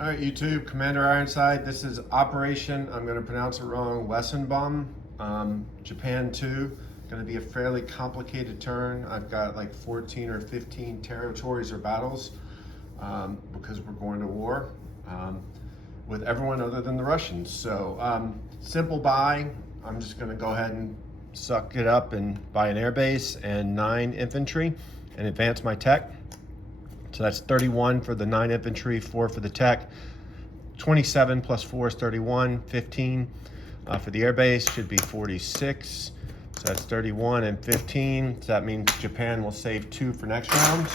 All right, YouTube, Commander Ironside. This is Operation, I'm going to pronounce it wrong, Weserubung, Japan 2. Going to be a fairly complicated turn. I've got like 14 or 15 territories or battles because we're going to war with everyone other than the Russians. So simple buy. I'm just going to go ahead and suck it up and buy an airbase and 9 infantry and advance my tech. So that's 31 for the 9 infantry, 4 for the tech. 27 plus 4 is 31, 15 for the airbase should be 46. So that's 31 and 15. So that means Japan will save 2 for next round.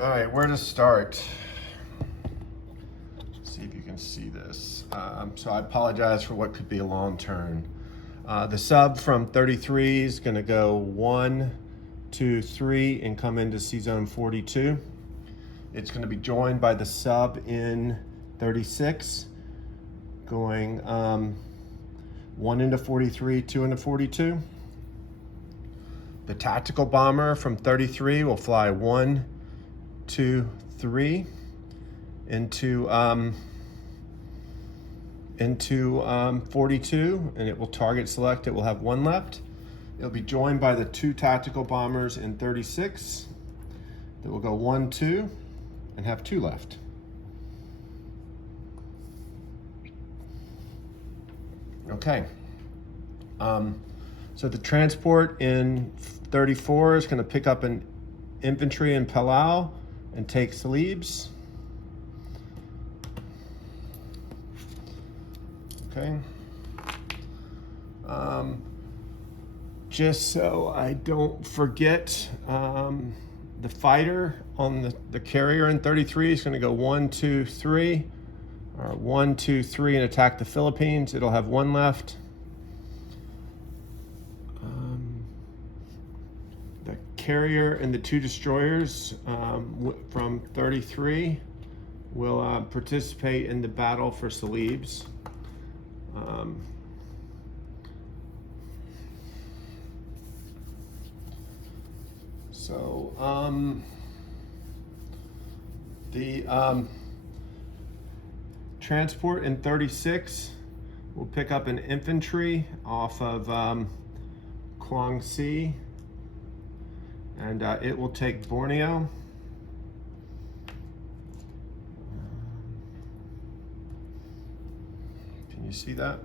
All right, where to start? Let's see if you can see this. So I apologize for what could be a long turn. The sub from 33 is gonna go 1, 2, 3, and come into C zone 42. It's going to be joined by the sub in 36, going 1 into 43, 2 into 42. The tactical bomber from 33 will fly 1, 2, 3 into 42, and it will target select. It will have 1 left. It'll be joined by the 2 tactical bombers in 36 that will go 1, 2, and have 2 left. Okay. So the transport in 34 is going to pick up an infantry in Palau and take Celebes. Okay. Just so I don't forget, the fighter on the carrier in 33 is going to go 1, 2, 3, or 1, 2, 3, and attack the Philippines. It'll have 1 left. The carrier and the 2 destroyers from 33 will participate in the battle for Celebes. So the transport in 36 will pick up an infantry off of Guangxi, and it will take Borneo. Can you see that?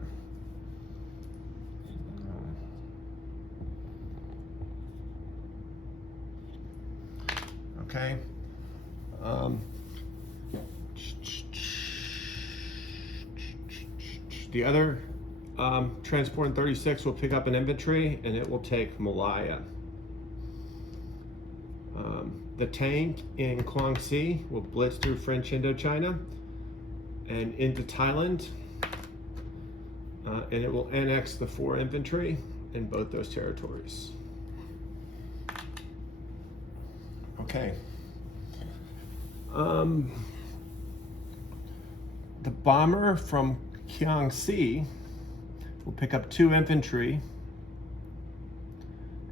Okay. The other transport in 36 will pick up an infantry, and it will take Malaya. The tank in Guangxi will blitz through French Indochina and into Thailand, and it will annex the 4 infantry in both those territories. Okay. The bomber from Guangxi will pick up 2 infantry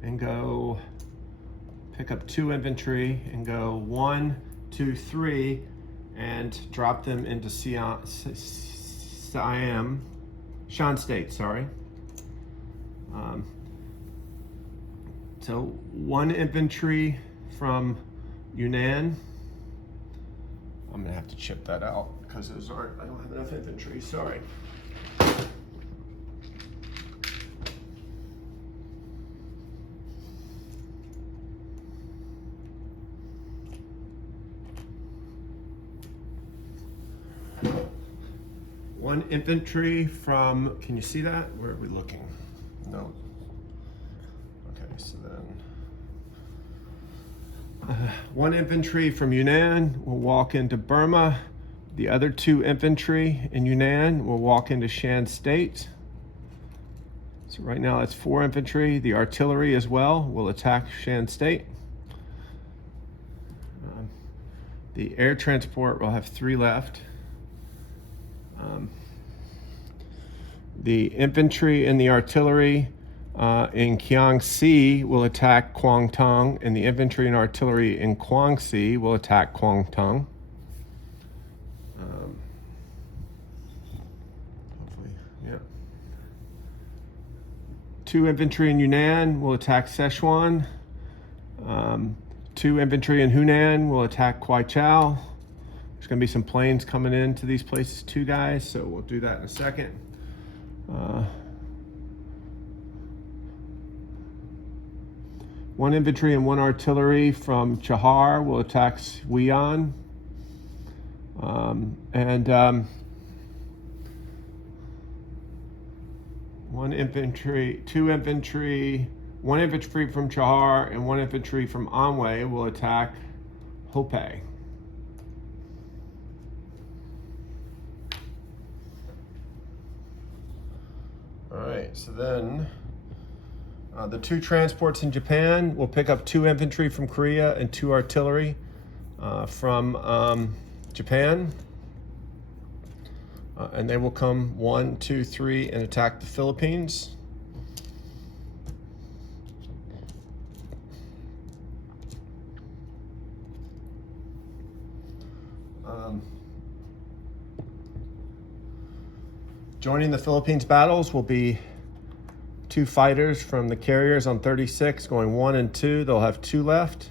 and go pick up 2 infantry and go 1, 2, 3 and drop them into Shan State, sorry. So 1 infantry from Yunnan. I'm gonna have to chip that out because I don't have enough infantry, sorry. One infantry from, can you see that? Where are we looking? No. Okay, so then 1 infantry from Yunnan will walk into Burma. The other 2 infantry in Yunnan will walk into Shan State. So right now that's 4 infantry. The artillery as well will attack Shan State. The air transport will have 3 left. The infantry and the artillery in Guangxi will attack Guangdong, and the infantry and artillery in Guangxi will attack Guangdong. 2 infantry in Yunnan will attack Sichuan. 2 infantry in Hunan will attack Kwaichao. There's going to be some planes coming into these places too, guys, so we'll do that in a second. 1 infantry and 1 artillery from Chahar will attack Wuyan. 1 infantry, 2 infantry, 1 infantry from Chahar and 1 infantry from Anhui will attack Hopei. All right, so then the 2 transports in Japan will pick up 2 infantry from Korea and 2 artillery from Japan. And they will come 1, 2, 3 and attack the Philippines. Joining the Philippines battles will be 2 fighters from the carriers on 36 going 1 and 2. They'll have 2 left.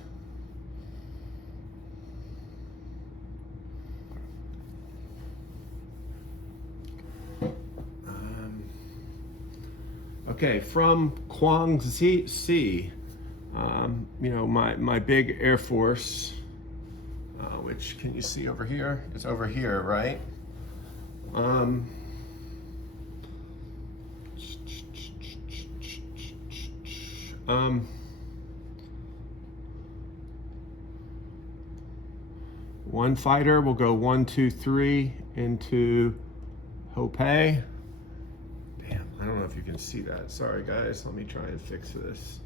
Okay, from Guangxi, you know, my big Air Force, which can you see over here? It's over here, right? One fighter will go 1, 2, 3 into Hopei. Damn, I don't know if you can see that. Sorry guys, let me try and fix this.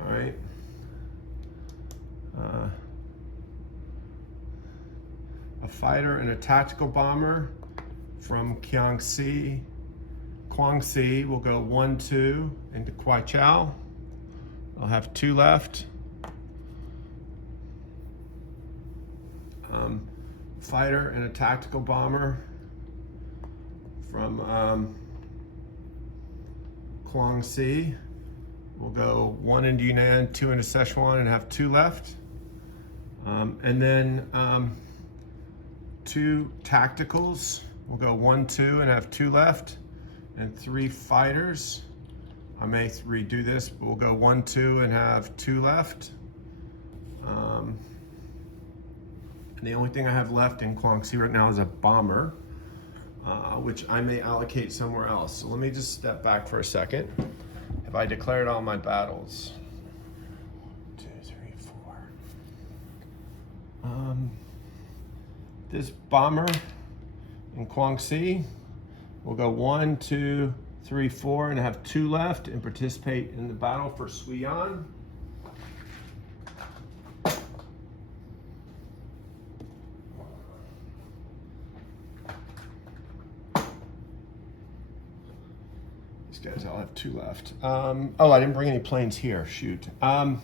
All right. A fighter and a tactical bomber from Guangxi will go 1, 2 into Kwaichao. I'll have 2 left. Fighter and a tactical bomber from Guangxi will go 1 into Yunnan, 2 into Sichuan, and have 2 left. And then 2 tacticals will go 1, 2 and have 2 left. And 3 fighters, I may redo this, but we'll go 1, 2 and have 2 left. And the only thing I have left in Guangxi right now is a bomber, which I may allocate somewhere else. So let me just step back for a second. Have I declared all my battles? 2, 3, 4. This bomber in Guangxi will go 1, 2, 3, 4 and have 2 left and participate in the battle for Suiyuan. These guys all have 2 left. Oh, I didn't bring any planes here, shoot. I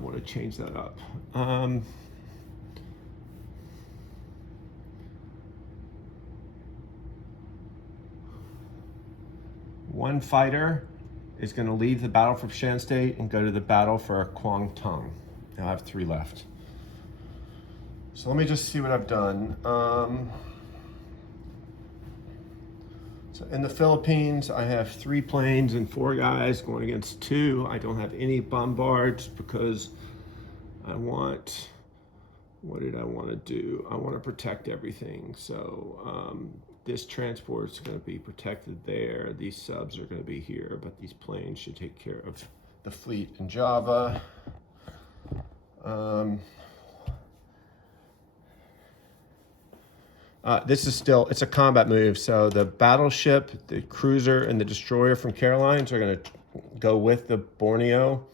want to change that up. One fighter is going to leave the battle for Shan State and go to the battle for Kwangtung. I have 3 left. So let me just see what I've done. So in the Philippines, I have 3 planes and 4 guys going against 2. I don't have any bombards because I want, what did I want to do? I want to protect everything. So this transport is going to be protected there. These subs are going to be here, but these planes should take care of the fleet in Java. This is still, it's a combat move. So the battleship, the cruiser, and the destroyer from Carolines are going to go with the Borneo.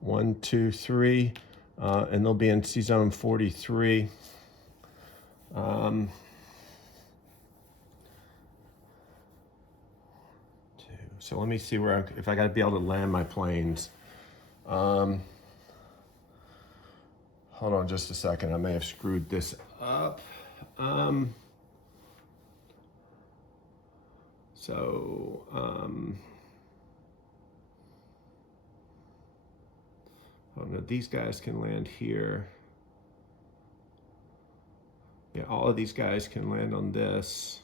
1, 2, 3, and they'll be in Sea Zone 43. So let me see where, if I got to be able to land my planes. hold on just a second. I may have screwed this up. Oh no, these guys can land here. Yeah, all of these guys can land on this.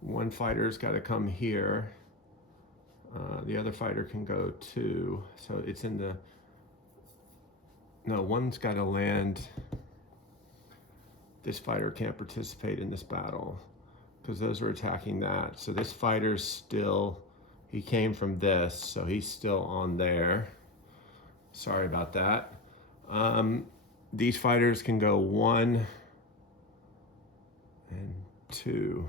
One fighter's got to come here. The other fighter can go too. So it's in the, no, one's got to land. This fighter can't participate in this battle because those are attacking that. So this fighter's still, he came from this, so he's still on there. Sorry about that. These fighters can go 1 and 2.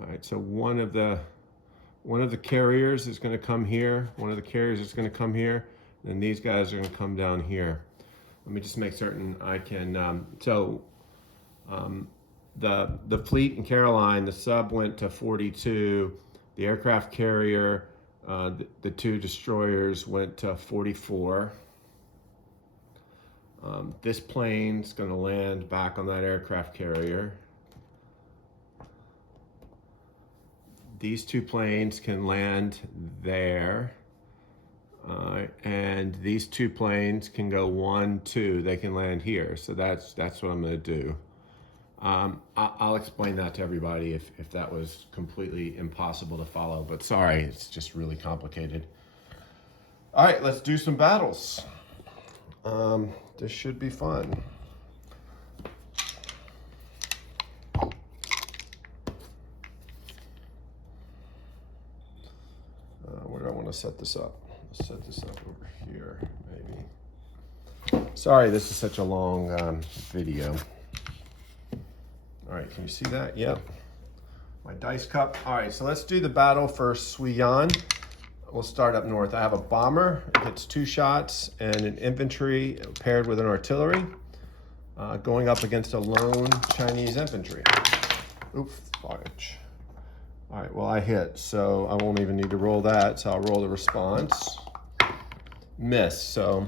All right, so one of the carriers is going to come here. One of the carriers is going to come here. And these guys are going to come down here. Let me just make certain I can. The fleet in Caroline, the sub went to 42. The aircraft carrier, the 2 destroyers went to 44. This plane's going to land back on that aircraft carrier. These 2 planes can land there. And these 2 planes can go 1, 2. They can land here. So that's what I'm going to do. I'll explain that to everybody if that was completely impossible to follow. But sorry, it's just really complicated. All right, let's do some battles. This should be fun. Where do I want to set this up? Let's set this up over here, maybe. Sorry, this is such a long video. All right, can you see that? Yep. My dice cup. All right, so let's do the battle for Suiyuan. We'll start up north. I have a bomber. It gets 2 shots and an infantry paired with an artillery going up against a lone Chinese infantry. Oops, fudge. All right, well, I hit, so I won't even need to roll that, so I'll roll the response. Miss, so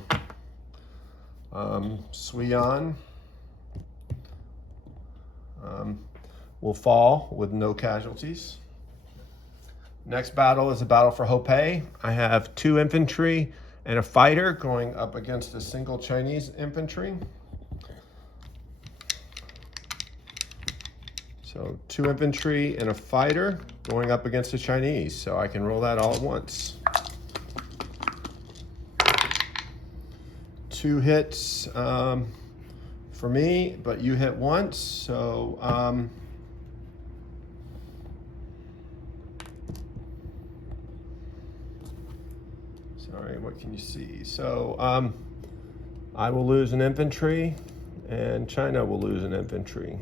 Suiyuan will fall with no casualties. Next battle is a battle for Hopei. I have 2 infantry and a fighter going up against a single Chinese infantry. So 2 infantry and a fighter going up against the Chinese. So I can roll that all at once. 2 hits for me, but you hit once. So sorry, what can you see? So I will lose an infantry and China will lose an infantry.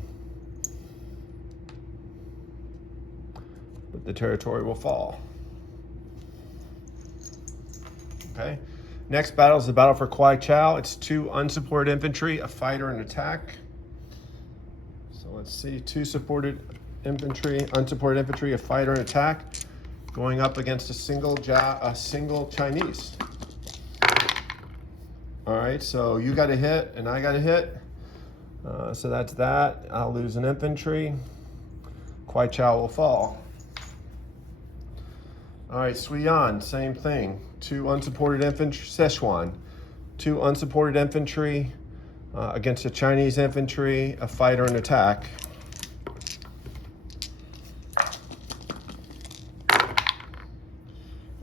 But the territory will fall. Okay. Next battle is the battle for Kwai Chao. It's 2 unsupported infantry, a fighter, and attack. So let's see, 2 supported infantry, unsupported infantry, a fighter, and attack, going up against a single Chinese. All right, so you got a hit and I got a hit. So that's that. I'll lose an infantry. Kwai Chao will fall. All right, Suiyuan, same thing. 2 unsupported infantry, Sichuan. 2 unsupported infantry against a Chinese infantry, a fighter, and attack.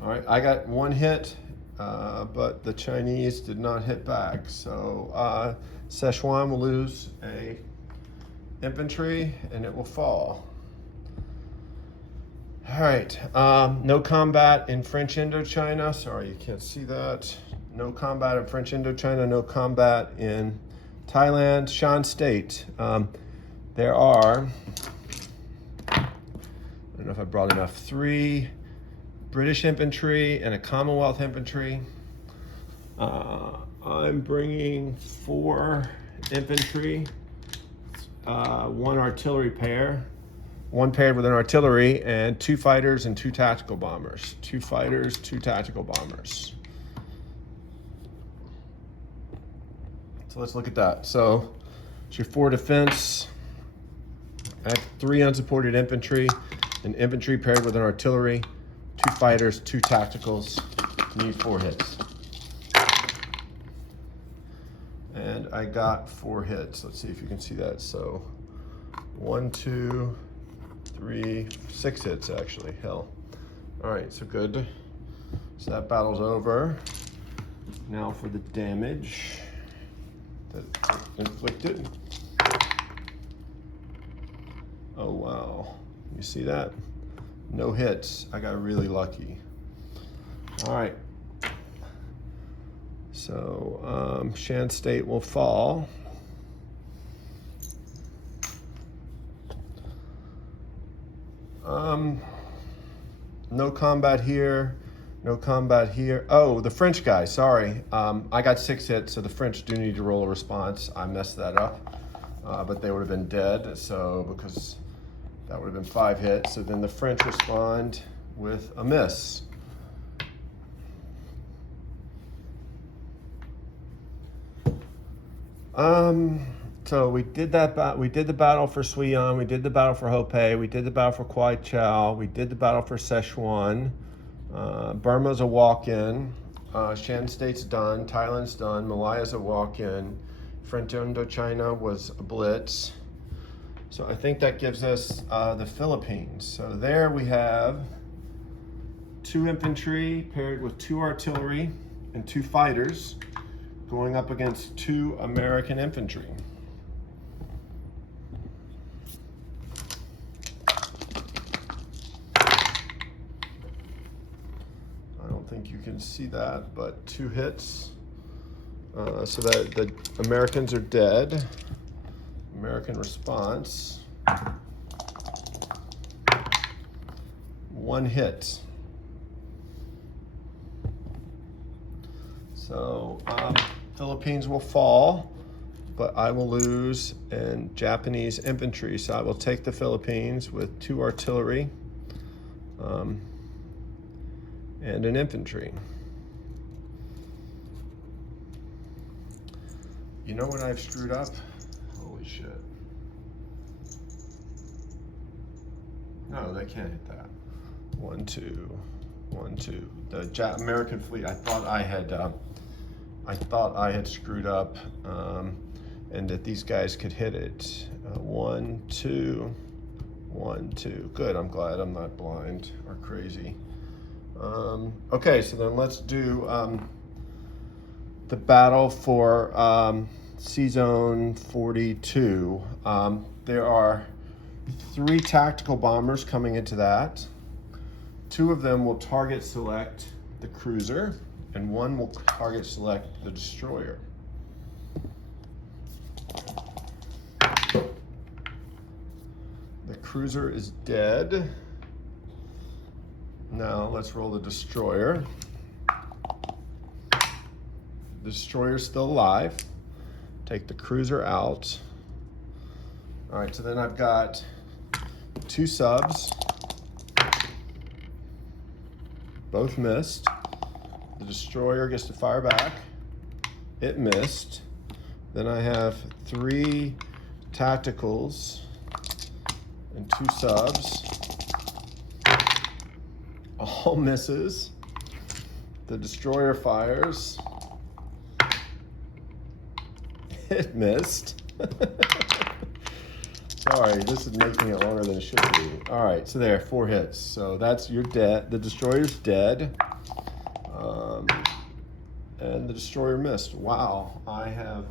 All right, I got 1 hit, but the Chinese did not hit back. So Sichuan will lose a infantry and it will fall. All right, no combat in French Indochina. Sorry, you can't see that. No combat in French Indochina, no combat in Thailand. Shan State. There are, I don't know if I brought enough, 3 British infantry and a Commonwealth infantry. I'm bringing 4 infantry, one artillery pair, one paired with an artillery, and 2 fighters and 2 tactical bombers. 2 fighters, 2 tactical bombers. So let's look at that. So it's your 4 defense, 3 unsupported infantry, an infantry paired with an artillery, 2 fighters, 2 tacticals. You need 4 hits. And I got 4 hits. Let's see if you can see that. So 1, 2, 3, 6 hits actually. Hell. All right, so good. So that battle's over. Now for the damage that it inflicted. Oh wow. You see that? No hits. I got really lucky. All right. So Shan State will fall. No combat here. No combat here. Oh, the French guy, sorry. I got 6 hits, so the French do need to roll a response. I messed that up, but they would have been dead, so because that would have been 5 hits. So then the French respond with a miss. So we did that. We did the battle for Suiyon. We did the battle for Hopei. We did the battle for Kwai Chao. We did the battle for Szechuan. Burma's a walk-in. Shan State's done. Thailand's done. Malaya's a walk-in. French Indochina was a blitz. So I think that gives us the Philippines. So there we have 2 infantry paired with 2 artillery and 2 fighters going up against 2 American infantry. I don't think you can see that, but 2 hits. So that the Americans are dead. American response. 1 hit. So Philippines will fall, but I will lose in Japanese infantry. So I will take the Philippines with 2 artillery and an infantry. You know what I've screwed up? Holy shit. No, they can't hit that. 1, 2, 1, 2. The American fleet, I thought I had screwed up and that these guys could hit it. 1, 2, 1, 2. Good, I'm glad I'm not blind or crazy. Okay, so then let's do the battle for C-Zone 42. There are 3 tactical bombers coming into that. 2 of them will target select the cruiser, and 1 will target select the destroyer. The cruiser is dead. Now let's roll the destroyer. The destroyer's still alive. Take the cruiser out. All right, so then I've got 2 subs. Both missed. The destroyer gets to fire back. It missed. Then I have 3 tacticals and 2 subs. All misses. The destroyer fires. It missed. Sorry, this is making it longer than it should be. All right, so there, 4 hits. So that's your dead. The destroyer's dead. And the destroyer missed. Wow, I have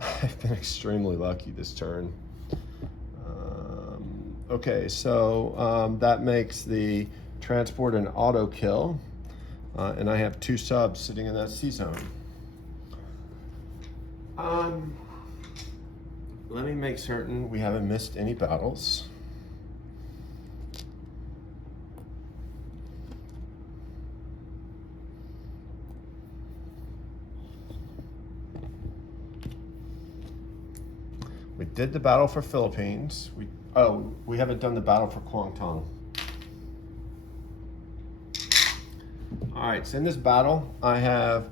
I've been extremely lucky this turn. Okay, so that makes the transport an auto kill, and I have 2 subs sitting in that C-Zone. Let me make certain we haven't missed any battles. We did the battle for Philippines. We haven't done the battle for Kwangtung. All right, so in this battle, I have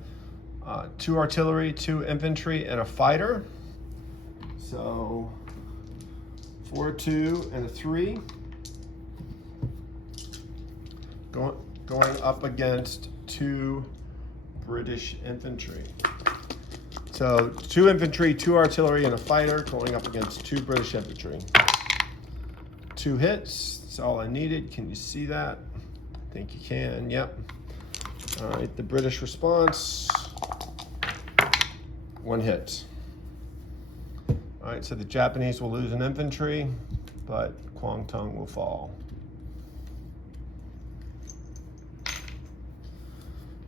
2 artillery, 2 infantry, and a fighter. So 4, 2, and a 3. Going up against 2 British infantry. So 2 infantry, 2 artillery, and a fighter going up against 2 British infantry. 2 hits, that's all I needed. Can you see that? I think you can, yep. All right, the British response, 1 hit. All right, so the Japanese will lose an infantry, but Kwangtung will fall.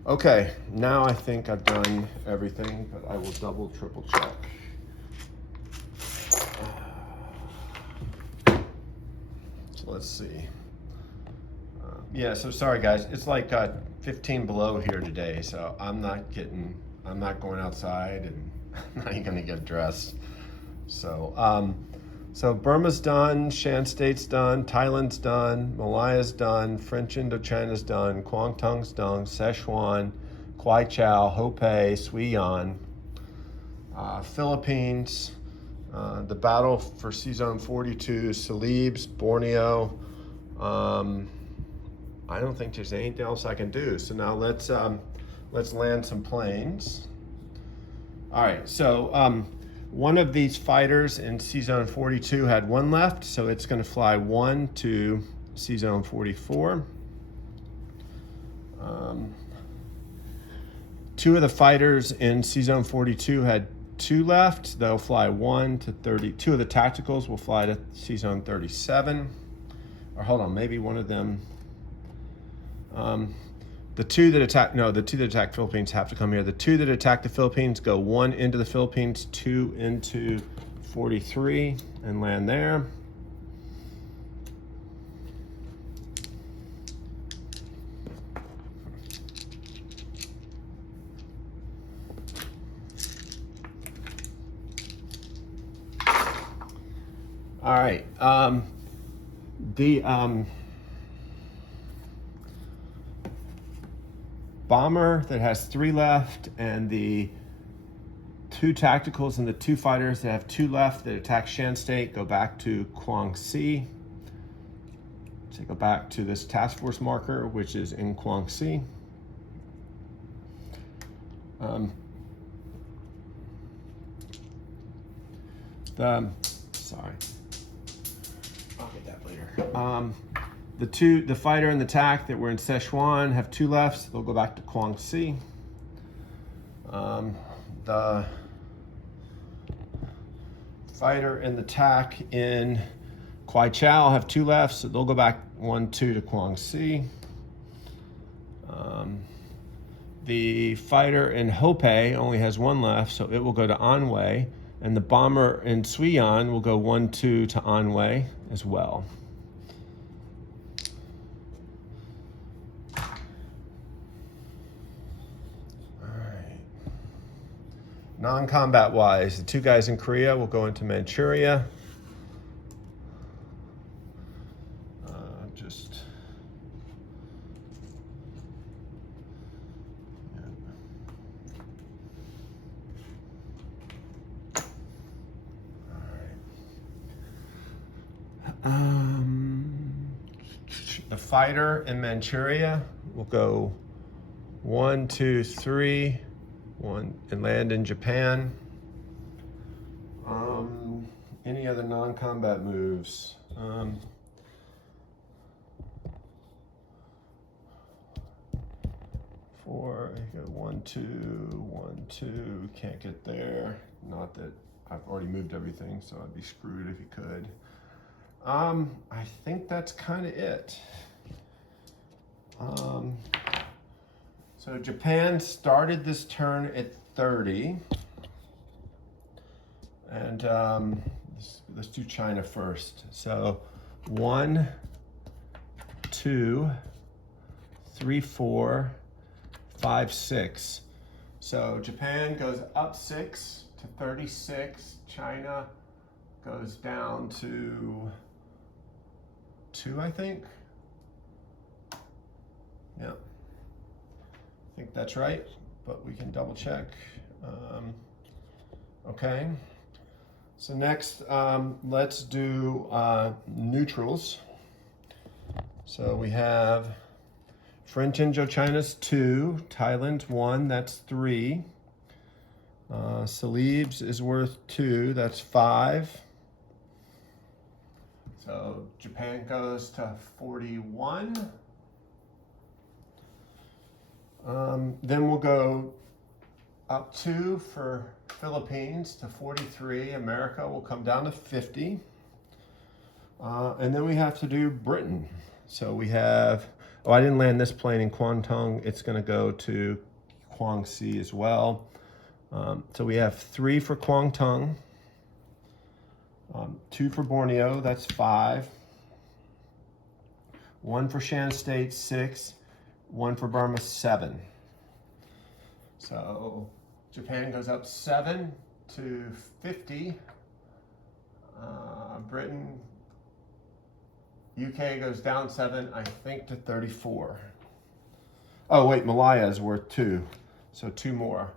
Okay, now I think I've done everything, but I will double, triple check. So let's see. Yeah, so sorry guys, it's like 15 below here today, so I'm not going outside and I'm not even gonna get dressed. So, so Burma's done, Shan State's done, Thailand's done, Malaya's done, French Indochina's done, Kwangtung's done, Sichuan, Kwai Chau, Hopei, Suiyan, Philippines, the battle for C-Zone 42, Celebes, Borneo. I don't think there's anything else I can do. So now let's land some planes. All right, so one of these fighters in C-Zone 42 had 1 left, so it's gonna fly 1 to C-Zone 44. 2 of the fighters in C-Zone 42 had 2 left. They'll fly 1 to 30. 2 of the tacticals will fly to C-Zone 37. Or hold on, maybe one of them. The 2 that attack Philippines have to come here. The 2 that attack the Philippines go 1 into the Philippines, 2 into 43 and land there. All right, the bomber that has 3 left and the 2 tacticals and the 2 fighters that have 2 left that attack Shan State go back to Guangxi. So go back to this task force marker, which is in Guangxi. Sorry, I'll get that later. The fighter and the TAC that were in Sichuan have 2 left, so they'll go back to Guangxi. The fighter and the TAC in Kwai Chau have 2 left, so they'll go back 1-2 to Guangxi. The fighter in Hopei only has 1 left, so it will go to Anhui, and the bomber in Suiyan will go 1-2 to Anhui as well. Non-combat wise, the 2 guys in Korea will go into Manchuria. The fighter in Manchuria will go 1, 2, 3, 1 and land in Japan. Any other non-combat moves? 4, you go 1, 2, 1, 2, can't get there. Not that I've already moved everything, so I'd be screwed if you could. I think that's kind of it. So Japan started this turn at 30. And let's do China first. So 1, 2, 3, 4, 5, 6. So Japan goes up 6 to 36. China goes down to 2, I think. Yeah, I think that's right, but we can double check. Okay, so next let's do neutrals. So we have French Indochina's 2, Thailand's 1, that's 3. Celebes is worth 2, that's 5. So Japan goes to 41. Then we'll go up 2 for Philippines to 43. America will come down to 50. And then we have to do Britain. So we have, oh, I didn't land this plane in Kwantung. It's going to go to Guangxi as well. So we have 3 for Kwantung, 2 for Borneo, that's 5. 1 for Shan State, 6. 1 for Burma, 7. So Japan goes up 7 to 50. Britain, UK goes down 7, I think, to 34. Oh wait, Malaya is worth 2, so 2 more.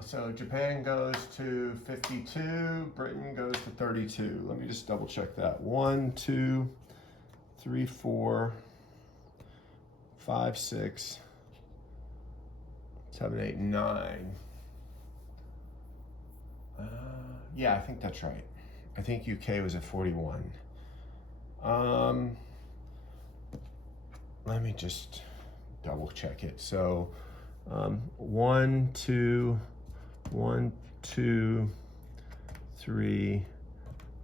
So Japan goes to 52, Britain goes to 32. Let me just double check that. 1, 2, 3, 4, 5, 6, 7, 8, 9. Yeah, I think that's right. I think UK was at 41. Let me just double check it. So 1, 2, 3,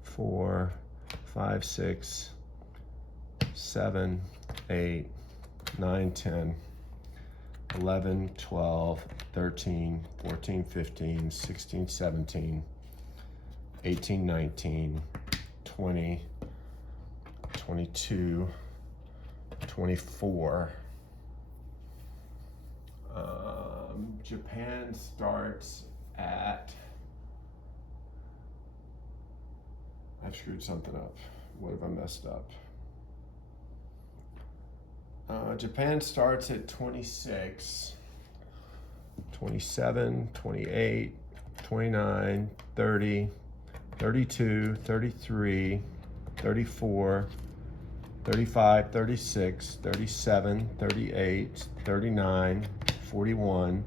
4, 5, 6, 7, 8, 9, 10, 11, 12, 13, 14, 15, 16, 17, 18, 19, 20, 22, 24. Japan starts at, I've screwed something up. What have I messed up? Japan starts at 26, 27, 28, 29, 30, 32, 33, 34, 35, 36, 37, 38, 39, 41,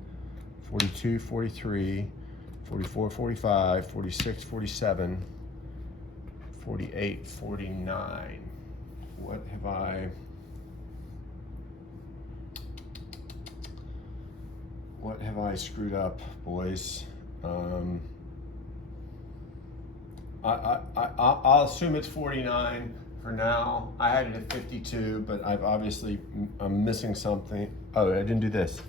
42, 43, 44, 45, 46, 47, 48, 49. What have I screwed up, boys? I'll assume it's 49 for now. I had it at 52, but I'm missing something. Oh, I didn't do this.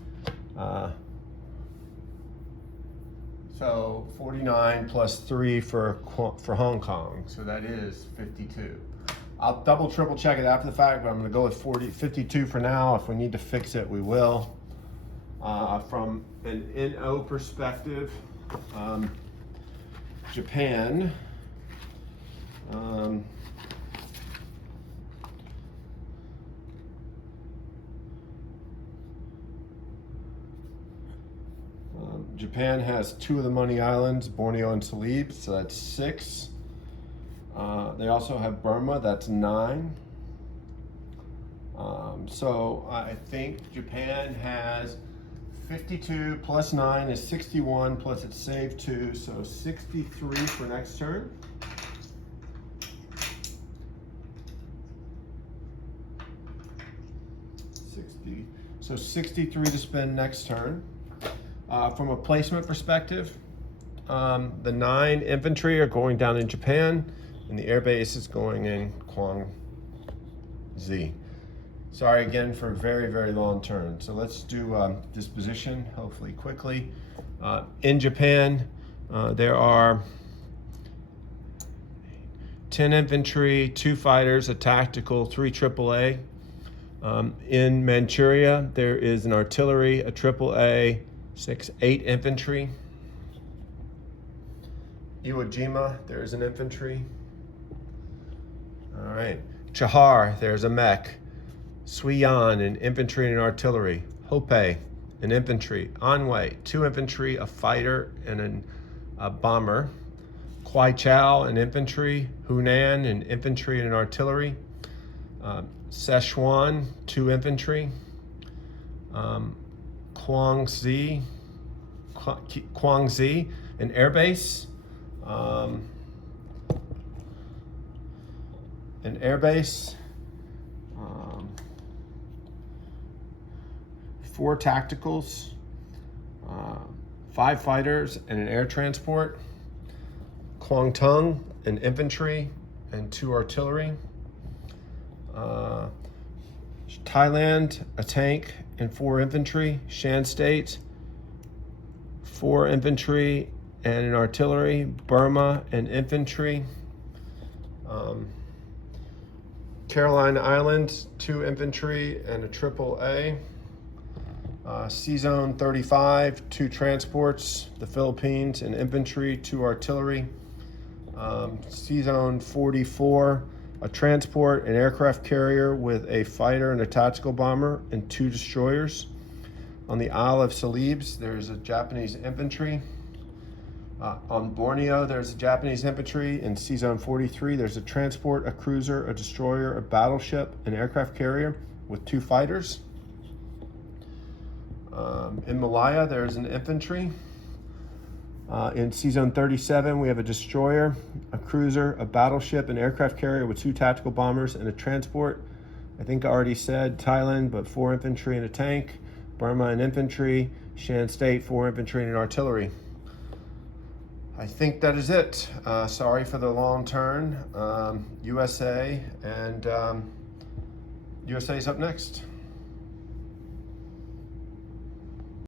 So 49 plus 3 for Hong Kong, so that is 52. I'll double, triple check it after the fact, but I'm going to go with 52 for now. If we need to fix it, we will. From an NO perspective, Japan, Japan has 2 of the money islands, Borneo and Celebes, so that's 6. They also have Burma, that's 9. So I think Japan has 52 plus 9 is 61, plus it's saved 2, so 63 for next turn. So 63 to spend next turn. From a placement perspective, the 9 infantry are going down in Japan, and the air base is going in Guangxi. Sorry again for a very, very long turn. So let's do disposition, hopefully quickly. In Japan, there are 10 infantry, 2 fighters, a tactical, 3 AAA. In Manchuria, there is an artillery, a AAA, 8 infantry. Iwo Jima, there's an infantry. All right. Chahar, there's a mech. Suiyan, an infantry and artillery. Hope, an infantry. Anhui, 2 infantry, a fighter, and a bomber. Kwai Chau, an infantry. Hunan, an infantry and an artillery. Sichuan, 2 infantry. Guangxi, an airbase. An airbase. 4 tacticals. 5 fighters and an air transport. Kwangtung, an infantry and 2 artillery. Thailand, a tank and 4 infantry. Shan State, 4 infantry and an artillery. Burma, an infantry. Caroline Islands, 2 infantry and a AAA. C-Zone 35, 2 transports. The Philippines, an infantry, 2 artillery. C-Zone 44, a transport, an aircraft carrier with a fighter and a tactical bomber and 2 destroyers. On the Isle of Celebes, there's a Japanese infantry. On Borneo, there's a Japanese infantry. In C-Zone 43, there's a transport, a cruiser, a destroyer, a battleship, an aircraft carrier with 2 fighters. In Malaya, there's an infantry. In C-Zone 37, we have a destroyer, a cruiser, a battleship, an aircraft carrier with 2 tactical bombers and a transport. I think I already said Thailand, but 4 infantry and a tank. Burma, an infantry. Shan State, 4 infantry and an artillery. I think that is it. Sorry for the long turn. USA, and USA's up next.